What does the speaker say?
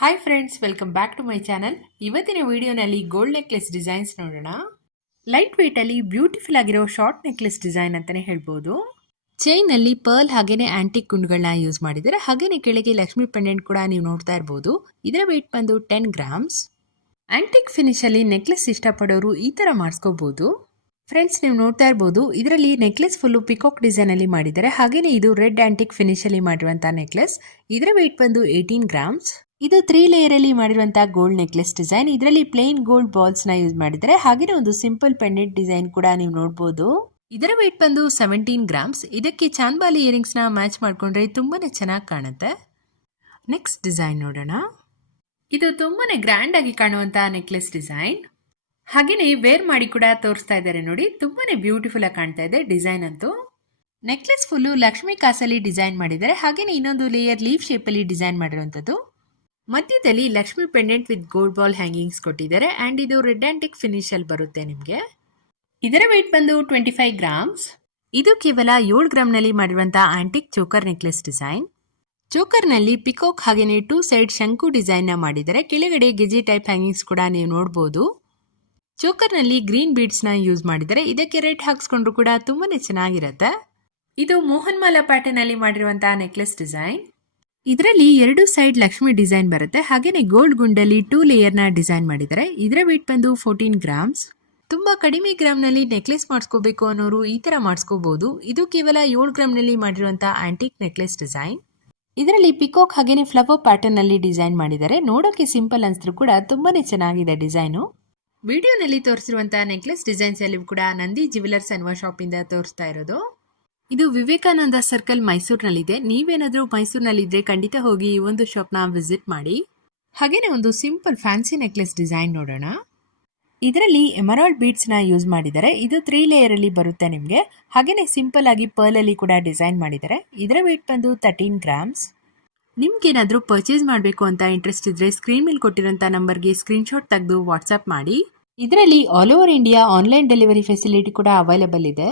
Hi friends welcome back to my channel ಇವತ್ತಿನ ವಿಡಿಯೋನಲ್ಲಿ gold necklace designs ನೋಡೋಣ. Light ವೆಯ್ಟಲ್ಲಿ ಬ್ಯೂಟಿಫುಲ್ ಆಗಿರೋ ಶಾರ್ಟ್ ನೆಕ್ಲೆಸ್ ಡಿಸೈನ್ ಅಂತಲೇ ಹೇಳ್ಬೋದು. ಚೈನಲ್ಲಿ ಪರ್ಲ್ ಹಾಗೆಯೇ ಆಂಟಿಕ್ ಗುಂಡುಗಳನ್ನ ಯೂಸ್ ಮಾಡಿದ್ದಾರೆ ಹಾಗೆಯೇ ಕೆಳಗೆ ಲಕ್ಷ್ಮಿ ಪೆಂಡೆಂಟ್ ಕೂಡ ನೀವು ನೋಡ್ತಾ ಇರ್ಬೋದು. ಇದರ ವೆಯ್ಟ್ ಬಂದು ಟೆನ್ ಗ್ರಾಮ್ಸ್ ಆಂಟಿಕ್ ಫಿನಿಶ್ ಅಲ್ಲಿ ನೆಕ್ಲೆಸ್ ಇಷ್ಟಪಡೋರು ಈ ಥರ ಮಾಡಿಸ್ಕೋಬೋದು. ಫ್ರೆಂಡ್ಸ್ ನೀವು ನೋಡ್ತಾ ಇರ್ಬೋದು, ಇದರಲ್ಲಿ ನೆಕ್ಲೆಸ್ ಫುಲ್ಲು ಪಿಕಾಕ್ ಡಿಸೈನಲ್ಲಿ ಮಾಡಿದ್ದಾರೆ. ಹಾಗೆಯೇ ಇದು ರೆಡ್ ಆಂಟಿಕ್ ಫಿನಿಶ್ ಅಲ್ಲಿ ಮಾಡಿರುವಂತಹ ನೆಕ್ಲೆಸ್ ಇದರ ವೆಯ್ಟ್ ಬಂದು ಏಯ್ಟೀನ್ ಗ್ರಾಮ್ಸ್ ಇದು ತ್ರೀ ಲೇಯರ್ ಅಲ್ಲಿ ಮಾಡಿರುವಂತಹ ಗೋಲ್ಡ್ ನೆಕ್ಲೆಸ್ ಡಿಸೈನ್ ಇದರಲ್ಲಿ ಪ್ಲೇನ್ ಗೋಲ್ಡ್ ಬಾಲ್ಸ್ನ ಯೂಸ್ ಮಾಡಿದರೆ ಹಾಗೆಯೇ ಒಂದು ಸಿಂಪಲ್ ಪೆಂಡೆಂಟ್ ಡಿಸೈನ್ ಕೂಡ ನೀವು ನೋಡಬಹುದು ಇದರ ವೆಯ್ಟ್ ಬಂದು ಸೆವೆಂಟೀನ್ ಗ್ರಾಮ್ಸ್ ಇದಕ್ಕೆ ಚಾನ್ಬಾಲಿ ಇಯರಿಂಗ್ಸ್ನ ಮ್ಯಾಚ್ ಮಾಡ್ಕೊಂಡ್ರೆ ತುಂಬಾನೇ ಚೆನ್ನಾಗಿ ಕಾಣುತ್ತೆ. ನೆಕ್ಸ್ಟ್ ಡಿಸೈನ್ ನೋಡೋಣ. ಇದು ತುಂಬಾನೇ ಗ್ರ್ಯಾಂಡ್ ಆಗಿ ಕಾಣುವಂತಹ ನೆಕ್ಲೆಸ್ ಡಿಸೈನ್ ಹಾಗೆಯೇ ವೇರ್ ಮಾಡಿ ಕೂಡ ತೋರಿಸ್ತಾ ಇದ್ದಾರೆ ನೋಡಿ. ತುಂಬಾನೇ ಬ್ಯೂಟಿಫುಲ್ ಆಗಿ ಕಾಣ್ತಾ ಇದೆ ಡಿಸೈನ್ ಅಂತೂ. ನೆಕ್ಲೆಸ್ ಫುಲ್ಲು ಲಕ್ಷ್ಮಿ ಕಾಸಲ್ಲಿ ಡಿಸೈನ್ ಮಾಡಿದ್ದಾರೆ. ಹಾಗೇನೆ ಇನ್ನೊಂದು ಲೇಯರ್ ಲೀಫ್ ಶೇಪ್ ಅಲ್ಲಿ ಡಿಸೈನ್ ಮಾಡಿರುವಂತದ್ದು ಮಧ್ಯದಲ್ಲಿ Lakshmi pendant with gold ball hangings ಕೊಟ್ಟಿದ್ದಾರೆ ಅಂಡ್ ಇದು ರೆಡ್ ಆ್ಯಂಟಿಕ್ ಫಿನಿಶ್ ಅಲ್ಲಿ ಬರುತ್ತೆ ನಿಮಗೆ. ಇದರ ವೆಯ್ಟ್ ಬಂದು ಟ್ವೆಂಟಿ ಫೈವ್ ಗ್ರಾಮ್ಸ್ ಇದು ಕೇವಲ ಏಳು ಗ್ರಾಮ್ನಲ್ಲಿ ಮಾಡಿರುವಂಥ ಆಂಟಿಕ್ ಚೋಕರ್ ನೆಕ್ಲೆಸ್ ಡಿಸೈನ್ ಚೋಕರ್ನಲ್ಲಿ ಪಿಕೋಕ್ ಹಾಗೆಯೇ ಟೂ ಸೈಡ್ ಶಂಕು ಡಿಸೈನ್ನ ಮಾಡಿದ್ದಾರೆ. ಕೆಳಗಡೆ ಗೆಜಿ ಟೈಪ್ ಹ್ಯಾಂಗಿಂಗ್ಸ್ ಕೂಡ ನೀವು ನೋಡ್ಬೋದು. ಚೋಕರ್ನಲ್ಲಿ ಗ್ರೀನ್ ಬೀಡ್ಸ್ನ ಯೂಸ್ ಮಾಡಿದರೆ ಇದಕ್ಕೆ ರೆಡ್ ಹಾಕ್ಸ್ಕೊಂಡ್ರು ಕೂಡ ತುಂಬಾ ಚೆನ್ನಾಗಿರುತ್ತೆ. ಇದು ಮೋಹನ್ ಮಾಲಾ ಪ್ಯಾಟರ್ನಲ್ಲಿ ಮಾಡಿರುವಂತಹ ನೆಕ್ಲೆಸ್ ಡಿಸೈನ್ ಇದರಲ್ಲಿ ಎರಡು ಸೈಡ್ ಲಕ್ಷ್ಮಿ ಡಿಸೈನ್ ಬರುತ್ತೆ. ಹಾಗೇನೆ ಗೋಲ್ಡ್ ಗುಂಡಲ್ಲಿ ಟೂ ಲೇಯರ್ನ ಡಿಸೈನ್ ಮಾಡಿದ್ದಾರೆ. ಇದರ ವೆಯ್ಟ್ ಬಂದು ಫೋರ್ಟೀನ್ ಗ್ರಾಮ್ಸ್ ತುಂಬ ಕಡಿಮೆ ಗ್ರಾಮ್ನಲ್ಲಿ ನೆಕ್ಲೆಸ್ ಮಾಡಿಸ್ಕೋಬೇಕು ಅನ್ನೋರು ಈ ಥರ ಮಾಡಿಸ್ಕೋಬಹುದು ಇದು ಕೇವಲ ಏಳು ಗ್ರಾಮ್ನಲ್ಲಿ ಮಾಡಿರುವಂಥ ಆಂಟಿಕ್ ನೆಕ್ಲೆಸ್ ಡಿಸೈನ್ ಇದರಲ್ಲಿ ಪಿಕೋಕ್ ಹಾಗೇನೆ ಫ್ಲವರ್ ಪ್ಯಾಟರ್ನ್ನಲ್ಲಿ ಡಿಸೈನ್ ಮಾಡಿದ್ದಾರೆ. ನೋಡೋಕೆ ಸಿಂಪಲ್ ಅನ್ಸಿದ್ರು ಕೂಡ ತುಂಬಾ ಚೆನ್ನಾಗಿದೆ ಡಿಸೈನು. ವಿಡಿಯೋನಲ್ಲಿ ತೋರಿಸಿರುವಂತಹ ನೆಕ್ಲೆಸ್ ಡಿಸೈನ್ಸ್ ಎಲ್ಲವೂ ಕೂಡ ನಂದಿ ಜ್ಯುವೆಲರ್ಸ್ ಅನ್ನುವ ಶಾಪ್ ಇಂದ ತೋರಿಸ್ತಾ ಇರೋದು. ಇದು ವಿವೇಕಾನಂದ ಸರ್ಕಲ್ ಮೈಸೂರಿನಲ್ಲಿದೆ. ನೀವೇನಾದರೂ ಮೈಸೂರಿನಲ್ಲಿದ್ದರೆ ಖಂಡಿತ ಹೋಗಿ ಈ ಒಂದು ಶಾಪ್ನ ವಿಸಿಟ್ ಮಾಡಿ. ಹಾಗೇನೆ ಒಂದು ಸಿಂಪಲ್ ಫ್ಯಾನ್ಸಿ ನೆಕ್ಲೆಸ್ ಡಿಸೈನ್ ನೋಡೋಣ. ಇದರಲ್ಲಿ ಎಮರಾಲ್ಡ್ ಬೀಡ್ಸ್ನ ಯೂಸ್ ಮಾಡಿದ್ದಾರೆ. ಇದು ತ್ರೀ ಲೇಯರ್ ಅಲ್ಲಿ ಬರುತ್ತೆ ನಿಮಗೆ. ಹಾಗೇನೆ ಸಿಂಪಲ್ ಆಗಿ ಪರ್ಲ್ ಅಲ್ಲಿ ಕೂಡ ಡಿಸೈನ್ ಮಾಡಿದ್ದಾರೆ. ಇದರ ವೇಟ್ ಬಂದು ತರ್ಟೀನ್ ಗ್ರಾಮ್ಸ್ ನಿಮ್ಗೇನಾದರೂ ಪರ್ಚೇಸ್ ಮಾಡಬೇಕು ಅಂತ ಇಂಟ್ರೆಸ್ಟ್ ಇದ್ರೆ ಸ್ಕ್ರೀನ್ ಮೇಲೆ ಕೊಟ್ಟಿರೋಂಥ ನಂಬರ್ಗೆ ಸ್ಕ್ರೀನ್ಶಾಟ್ ತೆಗೆದು ವಾಟ್ಸ್ಆಪ್ ಮಾಡಿ. ಇದರಲ್ಲಿ all over India online delivery facility ಕೂಡ ಅವೈಲೇಬಲ್ ಇದೆ.